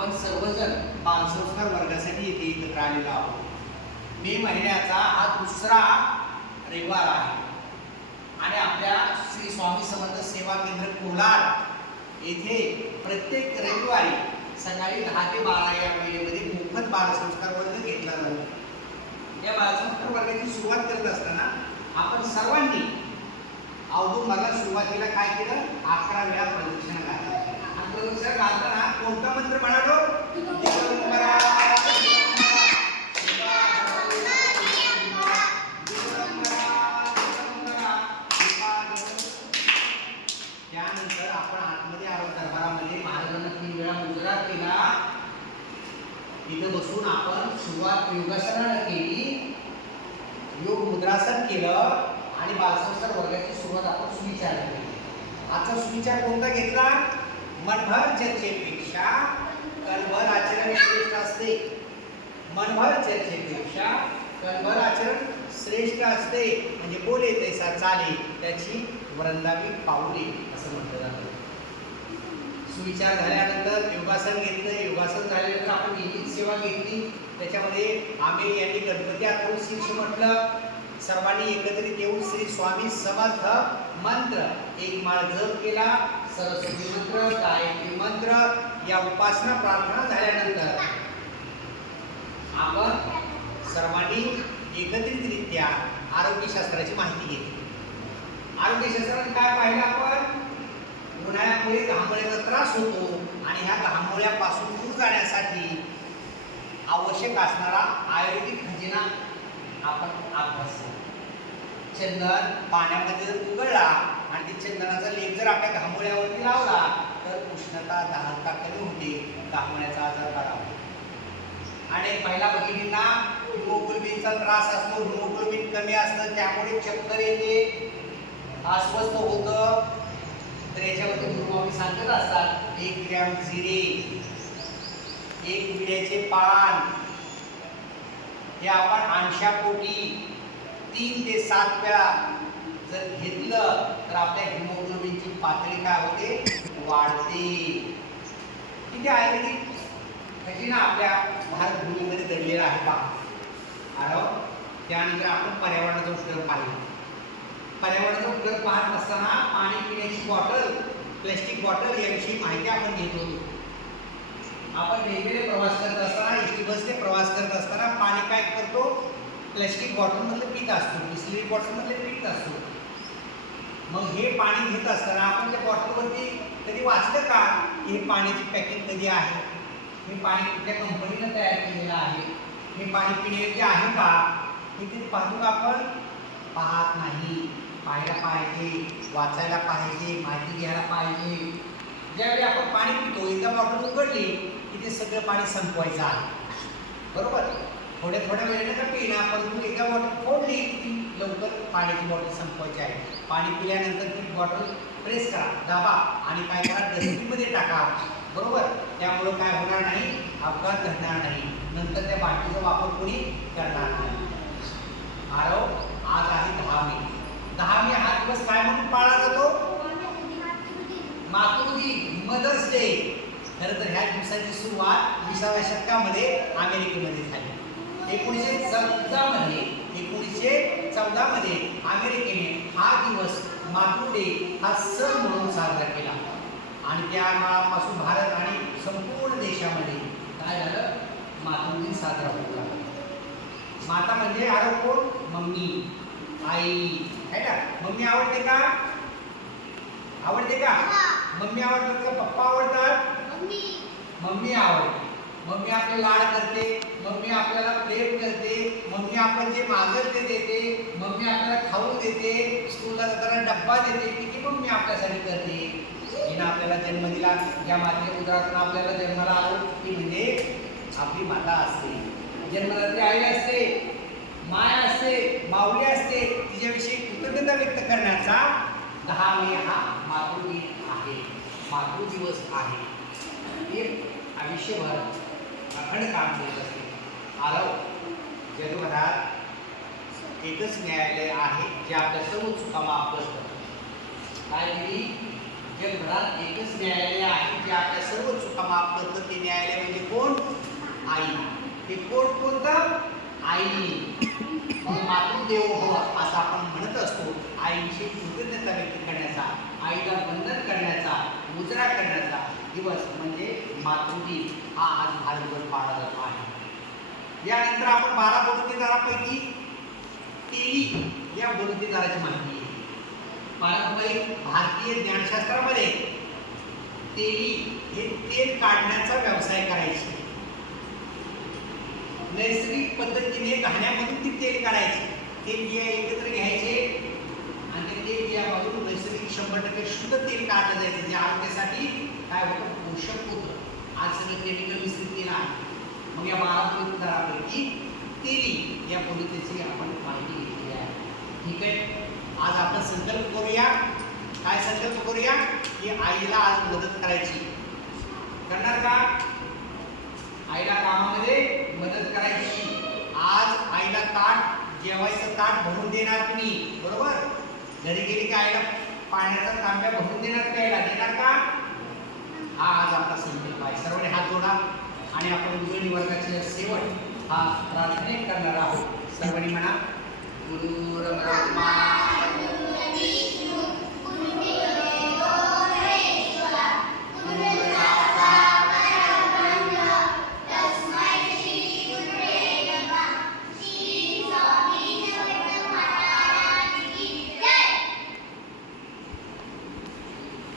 आपण सर्वजण बालसंस्कार वर्गासाठी येथे एकत्र आलेलो आहोत. मे महिन्याचा हा दुसरा रविवार आहे आणि आपल्या श्री स्वामी समर्थ सेवा केंद्र कोलार येथे प्रत्येक रविवारी सकाळी 10 ते 12 या वेळेमध्ये मोफत बालसंस्कार वर्ग घेतला जातो. या बालसंस्कार वर्गाची सुरुवात करत असताना आपण सर्वांनी औदुंबरला सुरुवातीला काय केलं, 11 वेळा प्रदक्षिणा घातली. आणि प्रदक्षिणा घालताना कोणता मंत्र म्हणालो, त्यानंतर आपण आतमध्ये आलो दरबारामध्ये. महाराजांना 3 वेळा मुजरा केला. तिथं बसून आपण सुरुवात योगासनानं केली, योग मुद्रासन केलं आणि बालसंस्कार वर्गाची सुरुवात आपण सुविचार केली. आजचा सुविचार कोणता घेतला, मनभर चर्चेपेक्षा कणभर आचरण श्रेष्ठ असते. मनभर चर्चेपेक्षा कणभर आचरण श्रेष्ठ असते. म्हणजे बोले तैसा चाले त्याची वृंदावी पाऊले असं म्हटलं जातं. सुविचार झाल्यानंतर योगासन घेतलं. योगासन झाल्यानंतर आपण नियमित सेवा घेतली. त्याच्यामध्ये आम्ही यांनी गणपती आठवून शीर्ष म्हटलं. सर्वांनी एकत्रित येऊन श्री स्वामी समर्थ मंत्र एक माळ जप केला. सरस्वती मंत्र, गायत्री मंत्र या उपासना प्रार्थना झाल्यानंतर आपण सर्वांनी एकत्रितरित्या आरोग्यशास्त्राची माहिती घेतली. आरोग्यशास्त्रात काय पाहिलं आपण, उन्हाळ्यामुळे घामोळ्याचा त्रास होतो आणि ह्या घामोळ्यापासून दूर जाण्यासाठी आवश्यक असणारा आयुर्वेदिक खजिना आपण अभ्यासला. चंदन पाण्यामध्ये जर उकळला आणि ते चंदनाचा लेप जर आपल्या घामोळ्यावरती लावला तर उष्णता दाहकता कमी होते, घामोळ्याचा आजार बरा होतो. आणि महिला भगिनींना हिमोग्लोबिनचा त्रास असतो, हिमोग्लोबिन कमी असतं, त्यामुळे चक्कर येते, अस्वस्थ होतं. तर याच्यावरती गुरुमामी सांगत असतात 1 ग्रॅम जिरे, 1 विड्याचे पान हे आपण अंशापोटी 3 ते 7 वेळा जर घेतलं तर आपल्या हिमोग्लोबिनची पातळी काय होते, वाढते. किती आयुर्वेदिक खजिना आपल्या भारतभूमीमध्ये दडलेला आहे पहा. त्यानंतर आपण पर्यावरणाचा उपयोग पाहिला. पर्यावरणाचा उपयोग पाहत असताना पाणी पिण्याची बॉटल, प्लॅस्टिक बॉटल याविषयी माहिती आपण घेत होतो. आपण रेल्वेने प्रवास करत असताना, एसटी बसने प्रवास करत असताना पाणी काय करतो, प्लॅस्टिक बॉटलमधलं पीत असतो, बिस्लरी बॉटलमधले पीत असतो. मग हे पाणी घेत असताना आपण त्या बॉटलवरती कधी वाचलं का हे पाण्याची पॅकिंग कधी आहे, हे पाणी कुठल्या कंपनीनं तयार केलेलं आहे, हे पाणी पिण्याचे आहे का, हे ते पाहतो आपण पाहत नाही. पाहायला पाहिजे, वाचायला पाहिजे, माहिती घ्यायला पाहिजे. ज्यावेळी आपण पाणी पितो, एकदा बॉटल उघडली की ते सगळं पाणी संपवायचं आहे, बरोबर. थोड्या वेळेने का पिणार, परंतु एकदा बॉटल फोडली की लवकर पाण्याची बॉटल संपवायची आहे. पाणी पिल्यानंतर ती बॉटल प्रेस करा, दाबा आणि काय करा, डस्टबिनमध्ये टाका, बरोबर. त्यामुळं काय होणार नाही, अपघात घडणार नाही, नंतर त्या बाटलीचा वापर कोणी करणार नाही. आज आहे 10 मे. 10 मे हा दिवस काय म्हणून पाळला जातो, मातृदिन, मदर्स डे. खरं तर ह्या दिवसाची सुरुवात 20व्या शतकामध्ये अमेरिकेमध्ये झाली. 1914 मध्ये अमेरिकेने हा दिवस मातृ डे हा सण म्हणून साजरा केला आणि त्या काळापासून भारत आणि संपूर्ण देशामध्ये काय झालं, मातृदिन साजरा होत लागला. माता म्हणजे कोण, मम्मी, आई आहे का. मम्मी आवडते का, आवडते का, मम्मी आवडतात का, पप्पा आवडतात, मम्मी आवडते. मम्मी आपले लाड करते, मम्मी आपल्याला प्रेम करते, मम्मी आपण जे मागेल ते देते, मम्मी आपल्याला खाऊ देते, स्कूलला जाताना डब्बा देते. किती मम्मी आपल्यासाठी करते. हिनं आपल्याला जन्म दिला, ज्या मातेच्या उदरातून आपल्याला जन्माला आलो ती म्हणजे आपली माता असते. जन्मदात्री आई असते, माय असते, माऊली असते. तिच्याविषयी कृतज्ञता व्यक्त करण्याचा 10 मे हा मातृदिन आहे, मातृदिवस आहे. हे आयुष्यभर अखंड काम करत असते. जगभरात एकच न्यायालय आहे जे आपल्या सर्व चुका माफ करतं. काय दिली, जगभरात एकच न्यायालय आहे जे आपल्या सर्व चुका माफ करतं. ते न्यायालय म्हणजे कोण? आई. ते कोण कोणतं? आई. मातृदेवो भव असं आपण म्हणत असतो. आईविषयी कृतज्ञता व्यक्त करण्याचा, आईला वंदन करण्याचा, मुजरा करण्याचा दिवस म्हणजे मातृदिन हा आज भारतभर पाळला जातो आहे. यानंतर आपण 12 बलुतेदारापैकी तेली या बलुतेदाराची माहिती आहे. पारंपरिक भारतीय ज्ञानशास्त्रामध्ये तेली हे तेल काढण्याचा व्यवसाय करायचे. नैसर्गिक पद्धतीने घाण्यामधून ती तेल काढायचे. ते बिया एकत्र घ्यायचे आणि ते तेल बियामधून नैसर्गिक 100% शुद्ध तेल काढलं जायचं, जे आरोग्यासाठी काय होतं? पोषक होतं. आज सगळं केमिकल मिश्रित तेल आहे. मग या 12 बलुतेदारापैकी तेली या बलुतेची आपण माहिती घेतली आहे. ठीक आहे. आज आपण संकल्प करूया. काय संकल्प करूया? की आईला आज मदत करायची. करणार का? आईला कामामध्ये मदत करायची. आज आईला जेवायचं ताट भरून देणार तुम्ही, बरोबर? घरी गेली की आईला पाण्याचा तांब्या भरून देणार का? देणार का? हा आज आपला संकल्प आहे. सर्वांनी हात जोडा आणि आपण उजळणी वर्गाचे शेवट हा प्रार्थनेत करणार आहोत. सर्वांनी म्हणा, गुरुर्ब्रह्मा